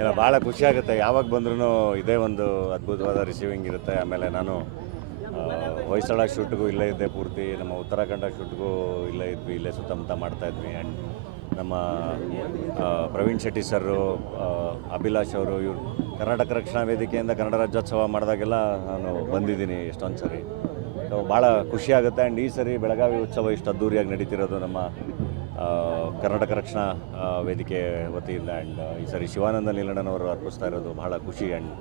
ಏನೋ ಭಾಳ ಖುಷಿ ಆಗುತ್ತೆ. ಯಾವಾಗ ಬಂದ್ರೂ ಇದೇ ಒಂದು ಅದ್ಭುತವಾದ ರಿಸೀವಿಂಗ್ ಇರುತ್ತೆ. ಆಮೇಲೆ ನಾನು ಹೊಯ್ಸಳ ಶೂಟ್ಗೂ ಇಲ್ಲೇ ಇದ್ದೆ ಪೂರ್ತಿ, ನಮ್ಮ ಉತ್ತರಾಖಂಡ ಶೂಟ್ಗೂ ಇಲ್ಲೇ ಇದ್ವಿ, ಇಲ್ಲೇ ಸುತ್ತಮುತ್ತ ಮಾಡ್ತಾಯಿದ್ವಿ. ಆ್ಯಂಡ್ ನಮ್ಮ ಪ್ರವೀಣ್ ಶೆಟ್ಟಿ ಸರು, ಅಭಿಲಾಷ್ ಅವರು, ಇವರು ಕರ್ನಾಟಕ ರಕ್ಷಣಾ ವೇದಿಕೆಯಿಂದ ಕನ್ನಡ ರಾಜ್ಯೋತ್ಸವ ಮಾಡಿದಾಗೆಲ್ಲ ನಾನು ಬಂದಿದ್ದೀನಿ ಎಷ್ಟೊಂದು ಸರಿ. ಭಾಳ ಖುಷಿಯಾಗುತ್ತೆ. ಆ್ಯಂಡ್ ಈ ಸರಿ ಬೆಳಗಾವಿ ಉತ್ಸವ ಇಷ್ಟು ಅದ್ದೂರಿಯಾಗಿ ನಡೀತಿರೋದು ನಮ್ಮ ಕರ್ನಾಟಕ ರಕ್ಷಣಾ ವೇದಿಕೆ ವತಿಯಿಂದ. ಆ್ಯಂಡ್ ಈ ಸರಿ ಶಿವಾನಂದ ನೀಲಣ್ಣನವರು ಅರ್ಪಿಸ್ತಾ ಇರೋದು ಭಾಳ ಖುಷಿ. ಆ್ಯಂಡ್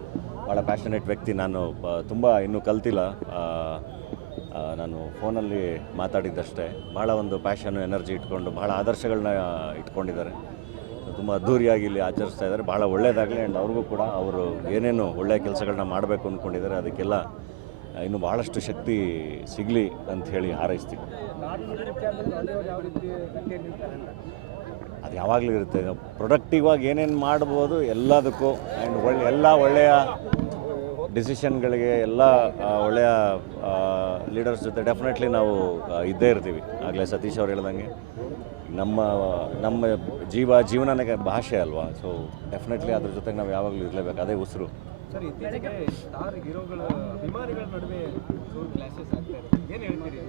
ಭಾಳ ಪ್ಯಾಷನೇಟ್ ವ್ಯಕ್ತಿ. ನಾನು ತುಂಬ ಇನ್ನೂ ಕಲ್ತಿಲ್ಲ, ನಾನು ಫೋನಲ್ಲಿ ಮಾತಾಡಿದ್ದಷ್ಟೇ. ಭಾಳ ಒಂದು ಪ್ಯಾಷನ್ನು, ಎನರ್ಜಿ ಇಟ್ಕೊಂಡು ಭಾಳ ಆದರ್ಶಗಳನ್ನ ಇಟ್ಕೊಂಡಿದ್ದಾರೆ. ತುಂಬ ಅದ್ಧೂರಿಯಾಗಿ ಇಲ್ಲಿ ಆಚರಿಸ್ತಾ ಇದ್ದಾರೆ. ಭಾಳ ಒಳ್ಳೆಯದಾಗಲಿ. ಆ್ಯಂಡ್ ಅವ್ರಿಗೂ ಕೂಡ ಅವರು ಏನೇನು ಒಳ್ಳೆಯ ಕೆಲಸಗಳನ್ನ ಮಾಡಬೇಕು ಅಂದ್ಕೊಂಡಿದ್ದಾರೆ ಅದಕ್ಕೆಲ್ಲ ಇನ್ನೂ ಭಾಳಷ್ಟು ಶಕ್ತಿ ಸಿಗಲಿ ಅಂತ ಹೇಳಿ ಹಾರೈಸ್ತೀವಿ. ಅದು ಯಾವಾಗಲೂ ಇರುತ್ತೆ. ಪ್ರೊಡಕ್ಟಿವ್ ಆಗಿ ಏನೇನು ಮಾಡ್ಬೋದು ಎಲ್ಲದಕ್ಕೂ. ಆ್ಯಂಡ್ ಒಳ್ಳೆಯ ಡಿಸಿಷನ್ಗಳಿಗೆ ಎಲ್ಲ ಒಳ್ಳೆಯ ಲೀಡರ್ಸ್ ಜೊತೆ ಡೆಫಿನೆಟ್ಲಿ ನಾವು ಇದ್ದೇ ಇರ್ತೀವಿ. ಆಗಲೇ ಸತೀಶ್ ಅವ್ರು ಹೇಳ್ದಂಗೆ ನಮ್ಮ ಜೀವನನೇ ಭಾಷೆ ಅಲ್ವಾ. ಸೊ ಡೆಫಿನೆಟ್ಲಿ ಅದ್ರ ಜೊತೆಗೆ ನಾವು ಯಾವಾಗಲೂ ಇರಲೇಬೇಕು, ಅದೇ ಉಸಿರು. ಸರ್, ಇತ್ತೀಚೆಗೆ ಸ್ಟಾರ್ ಹೀರೋಗಳ ಅಭಿಮಾನಿಗಳ ನಡುವೆ ಕ್ಲಾಸಸ್ ಆಗ್ತಾ ಇದೆ, ಏನು ಹೇಳ್ತೀರಿ?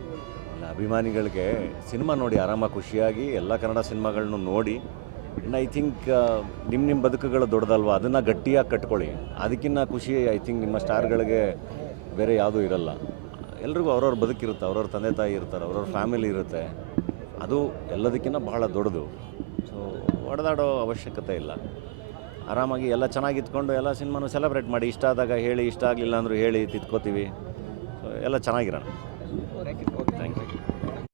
ಅಭಿಮಾನಿಗಳಿಗೆ ಸಿನಿಮಾ ನೋಡಿ ಆರಾಮಾಗಿ ಖುಷಿಯಾಗಿ ಎಲ್ಲ ಕನ್ನಡ ಸಿನಿಮಾಗಳನ್ನೂ ನೋಡಿ. ಆ್ಯಂಡ್ ಐ ಥಿಂಕ್ ನಿಮ್ಮ ಬದುಕುಗಳು ದೊಡ್ಡದಲ್ವ, ಅದನ್ನು ಗಟ್ಟಿಯಾಗಿ ಕಟ್ಕೊಳ್ಳಿ. ಅದಕ್ಕಿಂತ ಖುಷಿ ಐ ಥಿಂಕ್ ನಿಮ್ಮ ಸ್ಟಾರ್ಗಳಿಗೆ ಬೇರೆ ಯಾವುದೂ ಇರಲ್ಲ. ಎಲ್ರಿಗೂ ಅವ್ರವ್ರ ಬದುಕಿರುತ್ತೆ, ಅವ್ರವ್ರ ತಂದೆ ತಾಯಿ ಇರ್ತಾರೆ, ಅವ್ರವ್ರ ಫ್ಯಾಮಿಲಿ ಇರುತ್ತೆ. ಅದು ಎಲ್ಲದಕ್ಕಿಂತ ಬಹಳ ದೊಡ್ಡದು. ಸೊ ಹೊಡೆದಾಡೋ ಅವಶ್ಯಕತೆ ಇಲ್ಲ. ಆರಾಮಾಗಿ ಎಲ್ಲ ಚೆನ್ನಾಗಿತ್ಕೊಂಡು ಎಲ್ಲ ಸಿನಿಮಾನು ಸೆಲೆಬ್ರೇಟ್ ಮಾಡಿ. ಇಷ್ಟ ಆದಾಗ ಹೇಳಿ, ಇಷ್ಟ ಆಗಲಿಲ್ಲ ಅಂದರೂ ಹೇಳಿ, ತಿದ್ಕೋತೀವಿ. ಸೊ ಎಲ್ಲ ಚೆನ್ನಾಗಿರೋಣ.